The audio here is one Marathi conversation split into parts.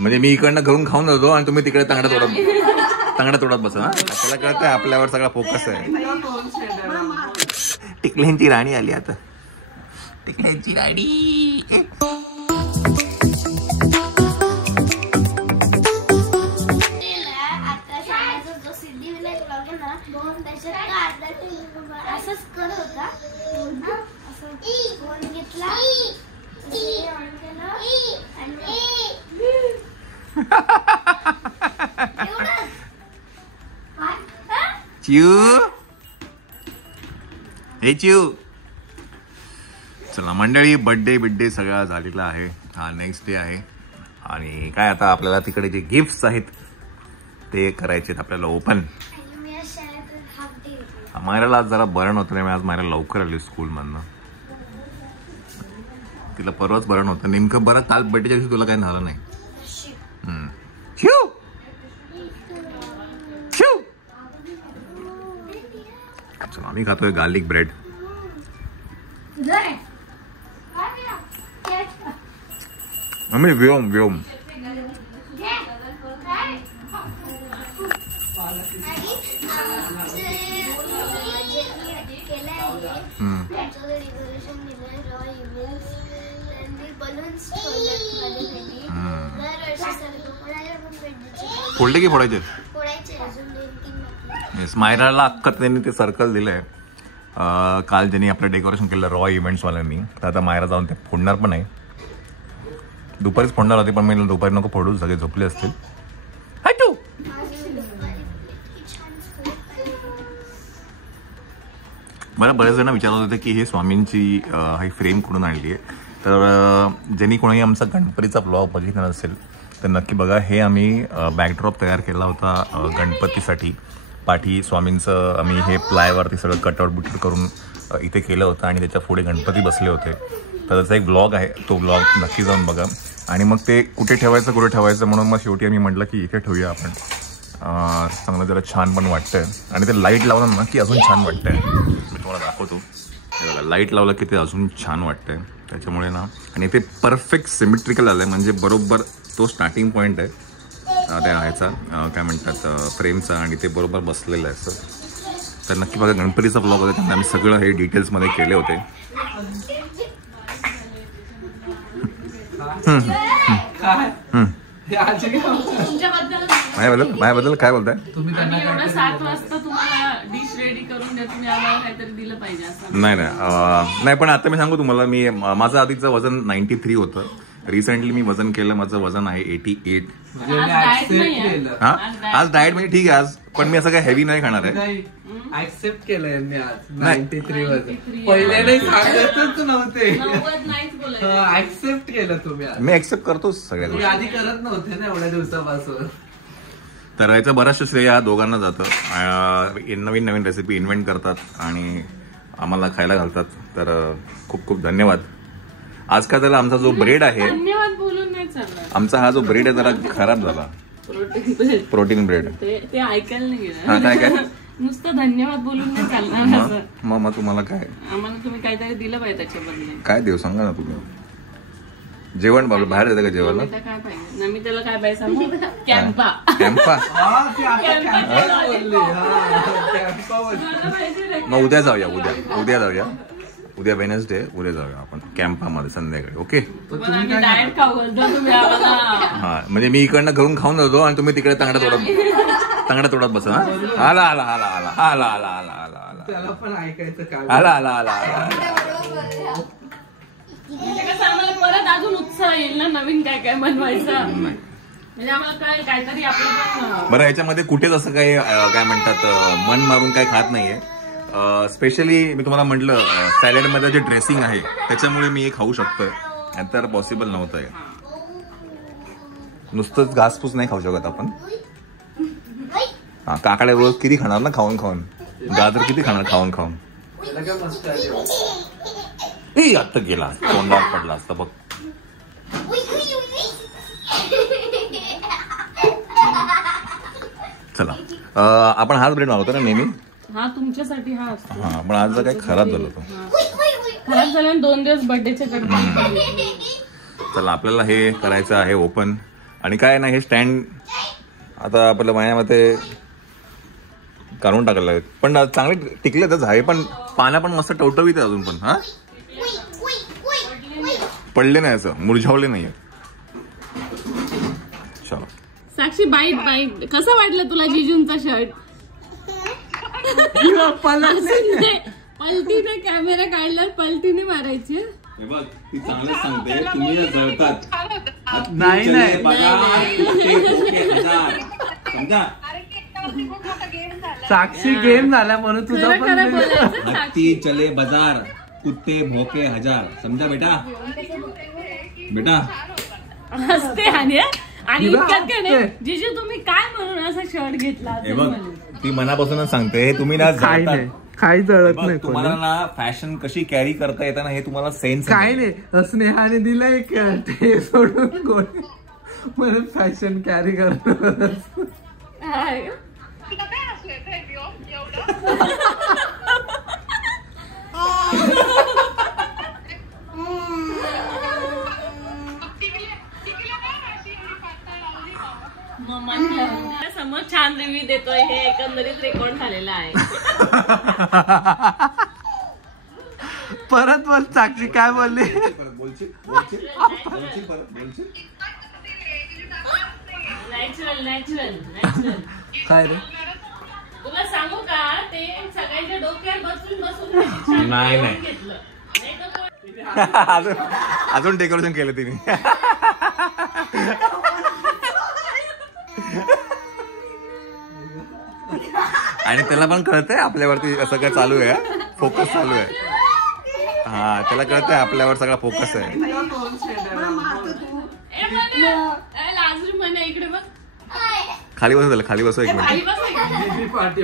म्हणजे मी इकडनं घरून खाऊन जातो आणि तुम्ही तिकडे तांगड्या तोडत बसा. आपल्याला कळतंय आपल्यावर सगळा फोकस आहे. टिकल्यांची राणी आली आता. टिकल्यांची राणी. चिऊ हे चिऊ. चला मंडळी, बर्थडे सगळा झालेला आहे. हा नेक्स्ट डे आहे आणि काय आता आपल्याला तिकडे जे गिफ्ट्स आहेत ते करायचे आपल्याला ओपन. मायराला आज जरा बरं नव्हतं नाही, आज मायरा लवकर आली स्कूलमधनं. तिला परवाच बरं नव्हतं नेमकं. बरं काल बर्थडेच्या दिवशी तुला काही झालं नाही. चला आम्ही खातोय गार्लिक ब्रेड. मम्मी व्योम फोडले की फोडायचे? मायराला अक्का त्यांनी ते सर्कल दिलंय. काल ज्यांनी आपलं डेकोरेशन केलं रॉ इव्हेंट्सवाल्यांनी, तर आता मायरा जाऊन ते फोडणार पण आहे. दुपारीच फोडणार होते पण मी दुपारी नको फोडू, सगळे झोपले असतील. मला बरेच जण विचारत होते की हे स्वामींची ही फ्रेम कुठून आणली आहे. तर ज्यांनी कोणी आमचा गणपतीचा ब्लॉग बघितला नसेल तर नक्की बघा. हे आम्ही बॅकड्रॉप तयार केला होता गणपतीसाठी. पाठी स्वामींचं आम्ही हे प्लायवरती सगळं कटआउट बिटआउट करून इथे केलं होतं आणि त्याच्या पुढे गणपती बसले होते. तर त्याचा एक ब्लॉग आहे, तो ब्लॉग नक्की जाऊन बघा. आणि मग ते कुठे ठेवायचं म्हणून मग शेवटी आम्ही म्हटलं की इथे ठेवूया आपण. चांगलं जरा छान पण वाटतंय आणि ते लाईट लावलं ना की अजून छान वाटतंय. मी तुम्हाला दाखवतो. हे बघा, लाईट लावलं की ते अजून छान वाटतंय त्याच्यामुळे ना. आणि ते परफेक्ट सिमेट्रिकल आलं आहे, म्हणजे बरोबर तो स्टार्टिंग पॉईंट आहे त्या ह्याचा काय म्हणतात फ्रेमचा आणि ते बरोबर बसलेलं आहे असं. तर नक्की बघा, गणपतीचा ब्लॉग होता त्यांना आम्ही सगळं हे डिटेल्समध्ये केले होते. माझ्याबद्दल काय बोलताय तुम्ही? नाही पण आता मी सांगू तुम्हाला, मी माझं आधीचं वजन 93 होतं. रिसेंटली मी वजन केलं, माझं वजन आहे 88. हा आज डाएट म्हणजे ठीक आहे आज, पण मी असं काही हेवी नाही खाणार आहे. ऍक्सेप्ट केलंय मी आज 93 वजन. पहिले नाही सांगतच नव्हते, ऍक्सेप्ट केलं तुम्ही. मी ऍक्सेप्ट करतोच सगळ्या गोष्टी. आधी करत नव्हते ना एवढ्या दिवसापासून. तर याचं बऱ्याचशा श्रेय या दोघांना जातं. नवीन रेसिपी इन्व्हेंट करतात आणि आम्हाला खायला घालतात. तर खूप खूप धन्यवाद. आज का त्याला आमचा जो ब्रेड आहे, आमचा हा जो ब्रेड आहे जरा खराब झाला. प्रोटीन ब्रेड ते ऐकायला नाही गेलं. हा काय नुसतं धन्यवाद बोलून नाही चालणार. मग तुम्हाला काय, आम्हाला तुम्ही काहीतरी दिलं पाहिजे त्याच्याबद्दल. काय देऊ सांगा ना तुम्ही. जेवण बाहेर येतं का जेवायला? काय पाहिजे? मी त्याला काय पाहिजे सांगू? कॅम्पा. मग उद्या जाऊया. उद्या वेडनेसडे, उद्या जाऊया आपण कॅम्पामध्ये संध्याकाळी. ओके हा, म्हणजे मी इकडनं घरून खाऊन जातो आणि तुम्ही तिकडे तांगड्या तोडत बसा. आला आला आला आला आला आला आला आला त्याला पण ऐकायचं काय? आला आला आला आला. परत अजून उत्साह येईल ना नवीन काय काय बनवायचं. म्हणजे आम्हाला कळेल काहीतरी आपलं. बरं, याच्यामध्ये कुठेच असं काही काय म्हणतात मन मारून काय खात नाहीये. स्पेशली मी तुम्हाला म्हटलं सॅलडमध्ये जे ड्रेसिंग आहे त्याच्यामुळे मी हे खाऊ शकतोय, तर पॉसिबल नव्हतं. नुसतंच घासपूस नाही खाऊ शकत आपण. हा, काकड्या रोज किती खाणार ना खाऊन खाऊन. गाजर किती खाणार खाऊन खाऊन. आता गेला तोंडावर पडला असता बघ. चला आपण हाच ब्रेड मागवतो ना नेहमी. हा तुमच्यासाठी हा असतो. हा पण आज काही खराब झालं तो. खराब झालं 2 दिवस बर्थडेच्या गडबडीत. चला आपल्याला हे करायचं आहे ओपन. आणि काय ना हे स्टँड आता आपल्या महिन्यामध्ये काढून टाकायला लागेल, पण चांगले टिकले तर झाडे, पण पानं पण मस्त टवटवीत आहे अजून पण. हा पडले नाही, असं मुरझावले नाहीये. चलो साक्षी बाईट बाईट, कसं वाटलं तुला जिजूंचा शर्ट? पलटीने कॅमेरा काढला, पलटीने मारायची. हे बघ ती चांगलं सांगते, तुम्ही जळतात नाही नाही समजा. साक्षी गेम झाला म्हणून तुझा खरं खरं पण बोलायचं. हत्ती चले बाजार, कुत्ते भोके हजार. समजा बेटा, बेटा हसते आणि इतक्यात काय नाही, जिजू तुम्ही काय म्हणून असा शर्ट घेतला हे असेल बघ म्हणून. ती मनापासूनच सांगते, हे तुम्ही ना काही नाही, जळतात. काही जळत बघ, नाही तुम्हाला ना फॅशन कशी कॅरी करता येतं ना, हे तुम्हाला सेन्स काय नाही. स्नेहाने दिलंय ते सोडून गोळी म्हणून फॅशन कॅरी करतो. हाय. समोर छान रिव्ह्यू देतोय, हे एकंदरीत रेकॉर्ड झालेलं आहे. परत बोल साक्षी, काय बोलली? Natural natural natural. काय रे? तुला सांगू का, ते सगळ्यांच्या डोक्यावर बसून बसून नाही, नाही. घेतलं नाही तर अजून डेकोरेशन केलं तिने. आणि त्याला पण कळतंय आपल्यावरती असं काय चालू आहे, फोकस चालू आहे. हा त्याला कळतंय आपल्यावर सगळा फोकस आहे. लाजरी म्हणे इकडे बघ. खाली बसू त्याला, खाली बसू एक मिनिट. खाली बस इकडे. पाठी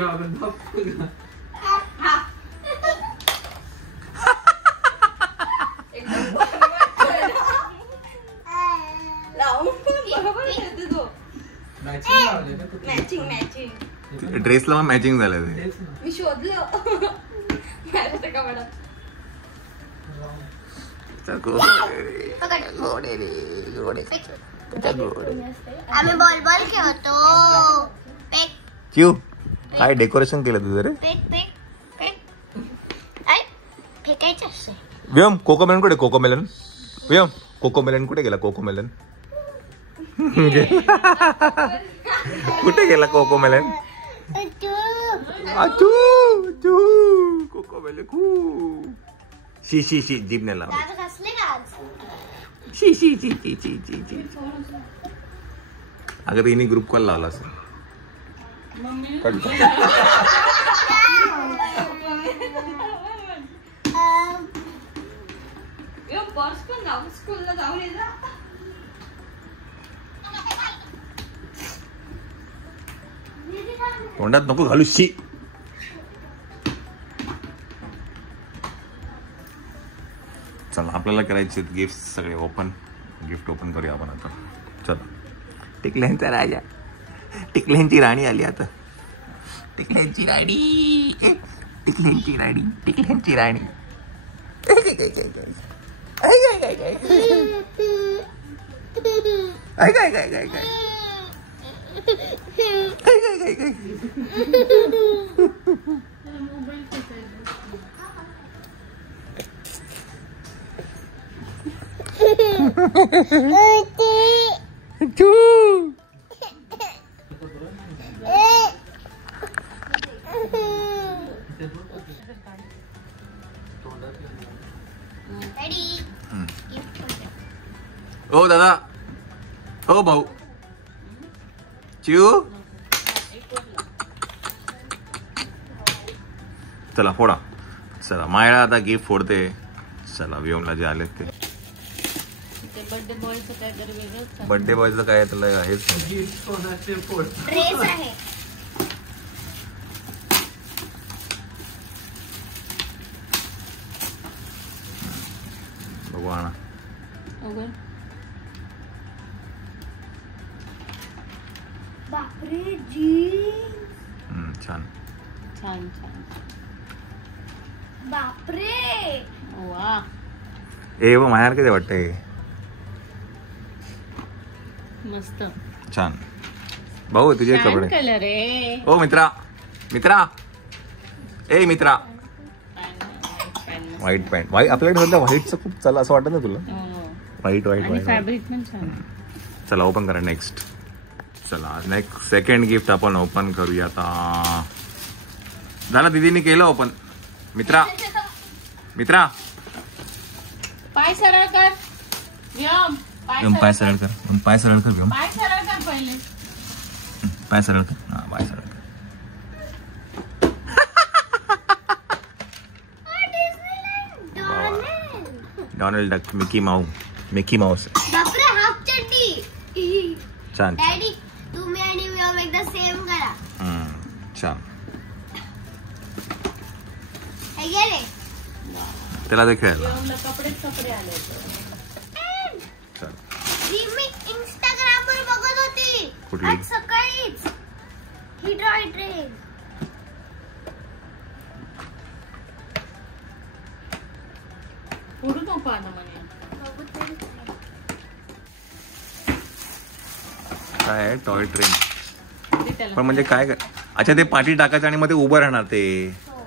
ड्रेसला मग मॅचिंग झालं ते. मी शोधलं. आम्ही बॉल बॉल खेळतो. क्यू काय डेकोरेशन केलं तुझं रे? फेकायचं असते. व्योम कोकोमेलन कुठे? कोकोमेलन व्योम कोकोमेलन कुठे गेला? कोकोमेलन कुठे गेला? कोकोमेलन कोकोमेलन शी शी शी जीभ नाही लावली. दादा कसले का आज? शी शी शी शी शी शी शी. अगं तिने ग्रुप कॉल लावला असेल. पर्स पण जाऊ स्कूलला जाऊन ये जा. तोंडात नको घालू शी. चला आपल्याला करायचे गिफ्ट सगळे ओपन. गिफ्ट ओपन करूया आपण आता. चला टिकल्यांचा राजा, टिकल्यांची राणी आली आता. टिकल्यांची राणी, टिकल्यांची राणी, टिकल्यांची राणी. ओ दादा, ओ भाऊ चिऊ, चला फोडा. चला मायळा आता गिफ्ट फोडते. चला व्योमला जे आलेत ते. बर्थडे बॉयचं काहीतरी वेगळंच. बर्थडे बॉयचं काय त्याला हेच नाही. ड्रेस आहे. बघू आणा. बापरे जी. छान छान छान. बापरे. वा. ए व मायार किती वाटतंय? मस्त छान. भाऊ तुझे कपडे कलर आहे. ओ मित्रा ए मित्रा व्हाईट पॅन्ट. व्हाईट आपल्याकडे सध्या व्हाईटचं खूप चला असं वाटत ना तुला? White white white. फॅब्रिक पण छान. चला ओपन करा नेक्स्ट. चला नेक्स्ट सेकंड गिफ्ट आपण ओपन करूया आता. झालं दीदीने केलं ओपन. मित्रा पाय सरळ कर व्योम. पाय सरळ कर व्योम. पाय सरळ कर पहिले. पाय सरळ कर. हा पाय सरळ कर. Donald duck. Mickey Mouse. बापरे हाफ चड्डी. छान डॅडी तुम्ही आणि मी एकदा सेम करा. छान. हे गेले. त्याला देखील व्योमला कपडे आले. मी इंस्टाग्रामवर बघत होती कुठली? आज सकाळीच ही ड्रॉय ड्रेस. पुढे नको आता म्हणे. काय आहे टॉय ट्रेन. दे त्याला. पण म्हणजे काय अच्छा ते पाठी टाकायचं आणि मग ते उभं राहणार ते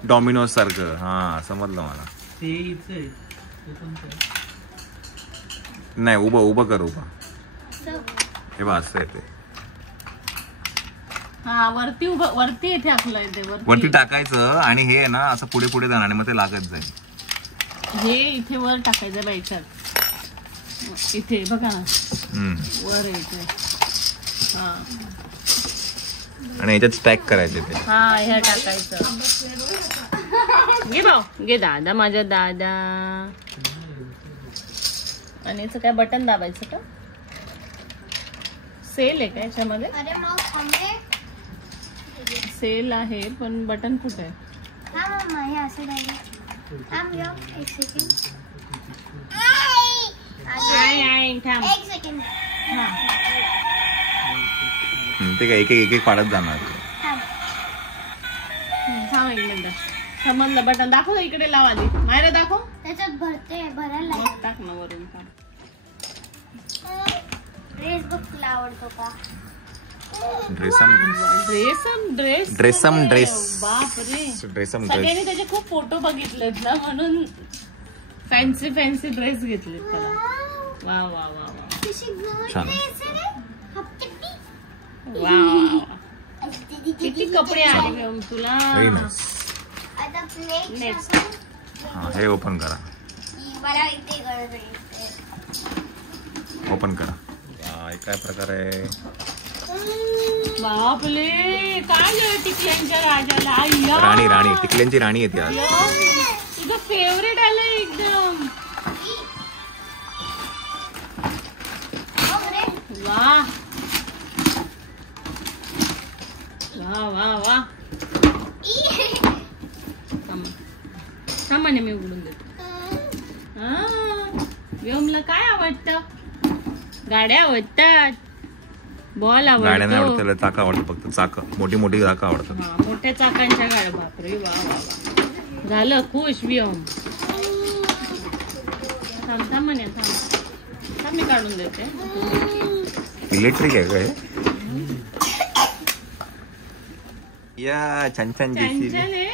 डॉमिनोज सारखं. हा समजलं मला. ते इथं आहे. ते कोणतं आहे? नाही उभं कर उभं. हे बघ असं आहे ते. हा वरती इथे आपलं इथे वरती टाकायचं आणि हे आहे ना असं पुढे जाणार आणि मग ते लागत जाईल. हे इथे वर टाकायचं बाईच्यात. इथे बघा ना वर इथे. हा आणि याच्यात स्टॅक करायचे ते. हा ह्या टाकायचं. घे भाऊ घे दादा माझ्या दादा. आणि याचं काय बटन दाबायचं का? सेल आहे का याच्यामध्ये? अरे मग थांबे. सेल आहे पण बटन कुठे आहे? हा मम्मा हे असं डायरेक्ट. थांब यो एक सेकंड. थांब. एक सेकंड. हा. ते काय एक पाडत जाणार. थांब. थांब एक मिनिट. समजलं बटन दाखव ना इकडे लाव आधी. मायरा दाखव. त्याच्यात भरायला मग टाक ना वरून. ड्रेस बघ तुला आवडतो का? ड्रेस बापरे. सगळ्यांनी त्याचे खूप फोटो बघितलेत ना म्हणून फॅन्सी ड्रेस घेतलेत त्याला. वा वा वा वा छान. वा किती कपडे आले तुला. आता नेक्स्ट. हा हे ओपन करा. मला इथे गरज आहे. ओपन करा. काय प्रकार आहे. बापले काय टिकल्यांच्या राजाला. अय्या. राणी टिकल्यांची राणी येते आज. तुझं फेवरेट आलंय एकदम. वा वा वा वा. सामान्य मी उघडून देतो. व्योमला काय आवडतं? गाड्या आवडतात. बॉल गाड्या नाही आवडतो. आवडत. चाक आवडतं फक्त. चाक मोठी चाक आवडतात. हा मोठ्या चाकांच्या गाड्या. बापरे वा वा वा. झालं खुश व्योम. थांब म्हणे. थांब मी काढून देते. इलेक्ट्रिक आहे काय? या छान छान आहे.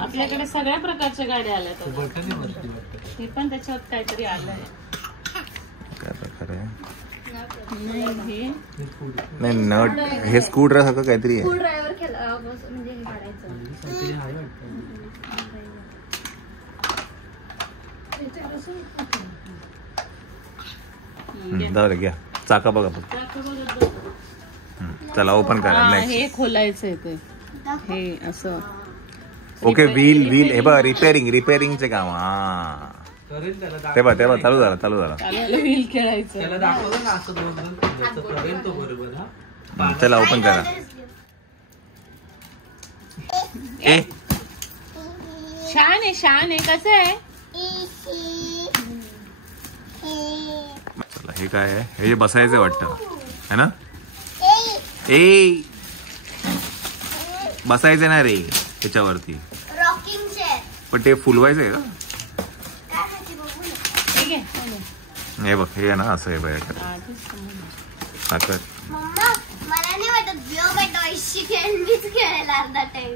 आपल्याकडे सगळ्या प्रकारच्या गाड्या आल्या. हे पण त्याच्यात काहीतरी आलंय. काय प्रकार आहे. नाही नट हे स्क्रू ड्रायव्हर सारखं काहीतरी आहे. ड्रायव्हर केला म्हणजे हे काढायचं. जाऊ दे घ्या. चाका बघा फक्त. चला ओपन करा. नेक्स्ट. हे खोलायचंय ते. हे असं. ओके व्हील हे बघ रिपेअरिंगचे काम. हा ते बघ चालू झाला. व्हील खेळायचं. त्याला दाखवलं ना असं दोन जसं करेल तो बरोबर. हा चला ओपन करा. ए छान आहे कसं आहे. चला हे काय आहे. हे बसायचं वाटतं है ना. ए बसायचं ना रे त्याच्यावरती. Rocking chair. पण ते फुलवायचंय का. हे घे. हे बघ हे ना असं आहे बघ साखर. मम्मा मला नाही वाटत बिओ बेटॉयशी खेळ मीच खेळेल अर्धा टाइम.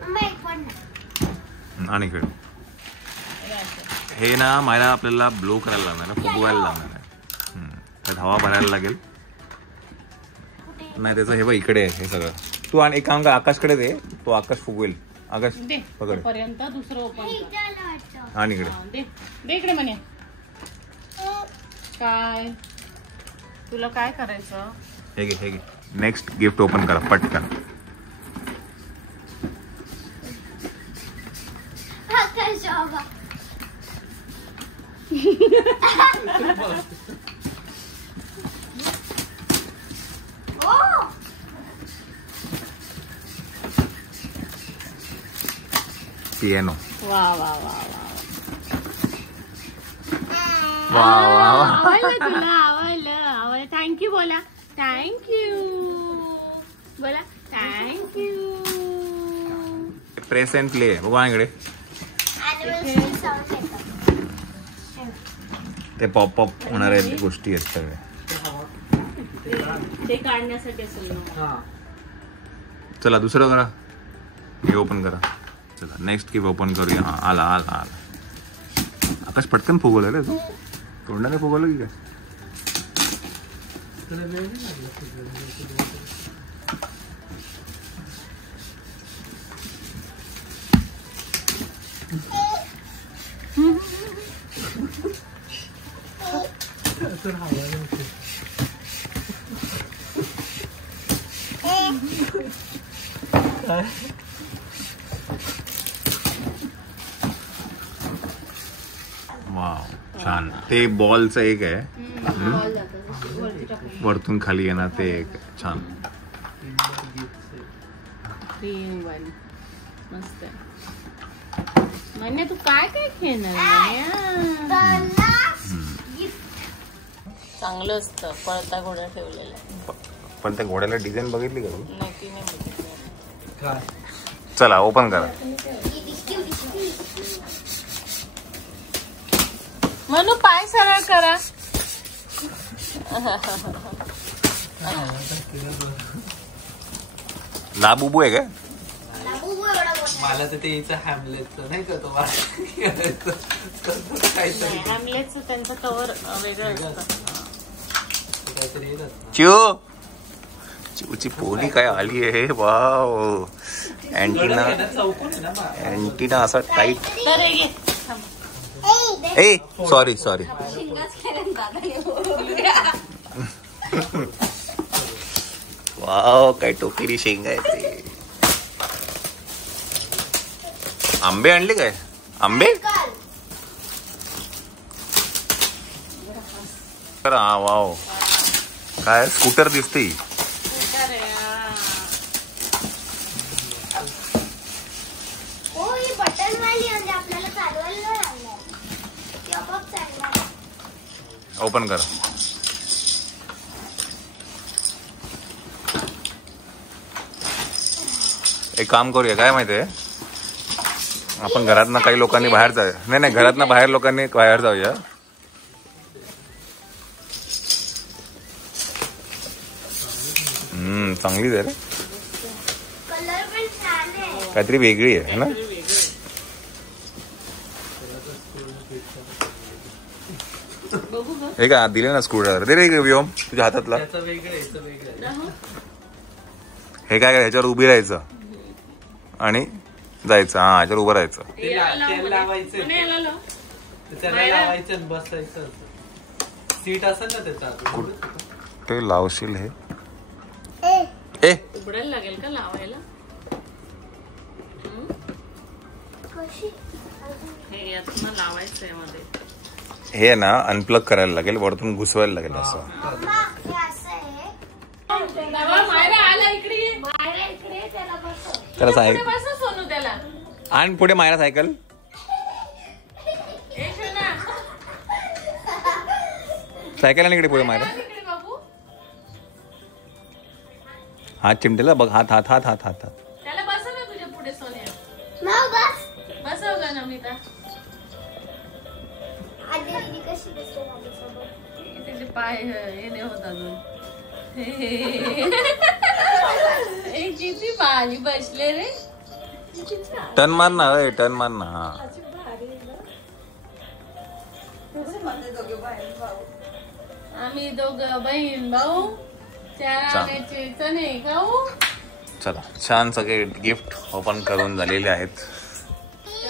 मम्मा एक पण नाही. आणि खेळ हे ना मला आपल्याला ब्लो करायला लागणार आहे, फुगवायला लागणार आहे. त्यात हवा भरायला लागेल. नाही त्याचं हे बघ इकडे आहे हे सगळं. तू आणि एक काम कर आकाशकडे दे, तो आकाश फुगवेल. आकाश पकड पर्यंत दुसरं ओपन आणि इकडे दे इकडे म्हणे. काय तुला काय करायचं? हे घे हे घे. नेक्स्ट गिफ्ट ओपन करा पटकन. आकाश बाबा पियानो. वा वा वा वा वा वा वा. आवडलं तुला? आवडलं. थँक्यू बोला. थँक्यू बोला. थँक्यू. प्रेस अँड प्ले बघा इकडे. एनिवर्सरी साऊंड येतं. ते पॉप पॉप होणाऱ्या गोष्टी आहेत सगळ्या. ते काढण्यासाठी असेल ना. चला दुसरं करा. हे ओपन करा. चला नेक्स्ट गिफ्ट ओपन करूया. हा आला आला आला. आकाश पटकन फुगवलं रे तू. तोंडाने फुगवलं की काय? वाव छान. ते बॉलचं एक आहे वरतून खाली येणार ते एक छान. मस्त. म्हणजे तू काय काय खेळणार? चांगलं असतं पळता घोडा ठेवलेला. पण त्या घोड्याला डिझाईन बघितली का तू? नक्की नाही बघितलं. चला ओपन करा. म्हणू पाय सरळ करा. लाबुबू आहे काय? मला तर ते हिचं हॅमलेटचं नाही का तो हॅमलेटचं त्यांचं कव्हर वेगळं असतं. काहीतरी येतात. चिवची पोली काय आली आहे. Wow antenna. अँटीना असा टाईट. तर हे घे. ए सॉरी सॉरी. वाव काय टोकेरी शेंगा आहे ते. आंबे आणले काय? आंबे हा वाव काय स्कूटर दिसते. ओपन करा. एक काम करूया काय माहितीये आपण घरातनं काही लोकांनी बाहेर जाऊया. नाही घरातनं बाहेर लोकांनी बाहेर जाऊया. चांगलीच आहे रे. काहीतरी वेगळी आहे ना. हे का दिले ना स्क्रूड्रायव्हर. दे रे व्योम तुझ्या हातातला. हे काय ह्याच्यावर उभी राहायचं आणि जायचं. हा ह्याच्यावर उभं राहायचं. त्याला लावायचं बसायचं. सीट असेल ना त्याचा. ते लावशील हे. ए उघडायला लागेल का लावायला? हे यातनं लावायचं आहे मध्ये. हे ना अनप्लग करायला लागेल वरतून घुसवायला लागेल असं. त्याला सायकल आणि पुढे मायरा सायकल. सायकल आणि इकडे पुढे मायरा. हात चिमटेला बघ. हात हात हात हात हात. त्याला बसव ना तुझ्या पुढे सोन्या. बसव का नमिता. कशी दिसते माझ्यासोबत? त्याचे पाय हे नाही होत अजून. किती भारी बसले रे. टर्न मार ना, टर्न मार ना. आम्ही दोघं बहीण भाऊ 4 आण्याचे चणे खाऊ. चला, छान सगळे गिफ्ट ओपन करून झालेले आहेत.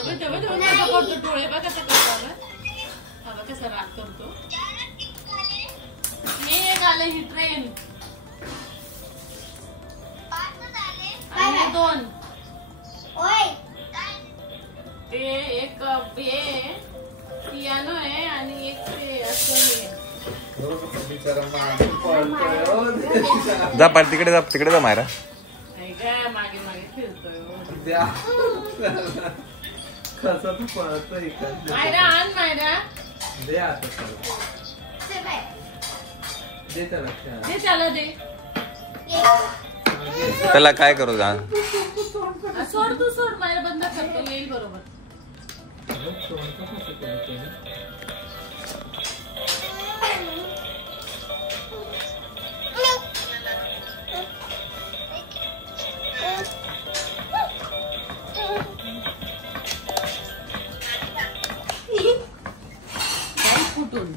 डोळे बघा कसा करतो, कसा राग करतो. मी एक आले ही ट्रेन आणि 2 ते एक पियानो आहे आणि एक ते असं जा पार तिकडे जा, तिकडे जा मायरा. मागे मागे फिरतोय. कसा तू पळतोय मायरा आण मायरा. दे आता दे त्याला हे चाल दे. त्याला काय करू जा. सोड तू सोड, मायरा बंद करतो, येईल बरोबर. कुठून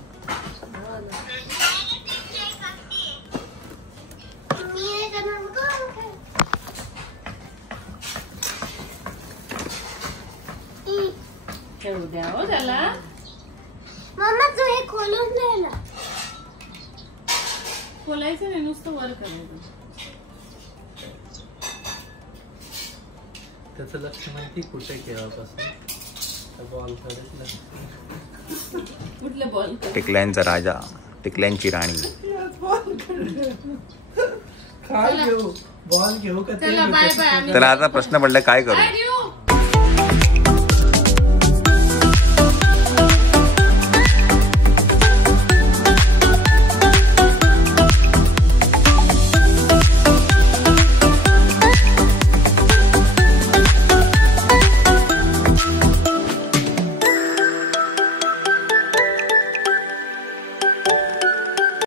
ठेवू द्या हो त्याला. मम्मा तू हे खोलून दे ना. खोलायचं नाही, नुसतं वर करायचं. त्याचं लक्ष माहिती कुठे केव्हापासून बॉल कडेच. कुठले बॉल? टिकल्यांचा राजा, टिकल्यांची राणी. काय घेऊ, बॉल घेऊ का? चला बाय बाय. त्याला आता प्रश्न पडला काय करू. काय देऊ?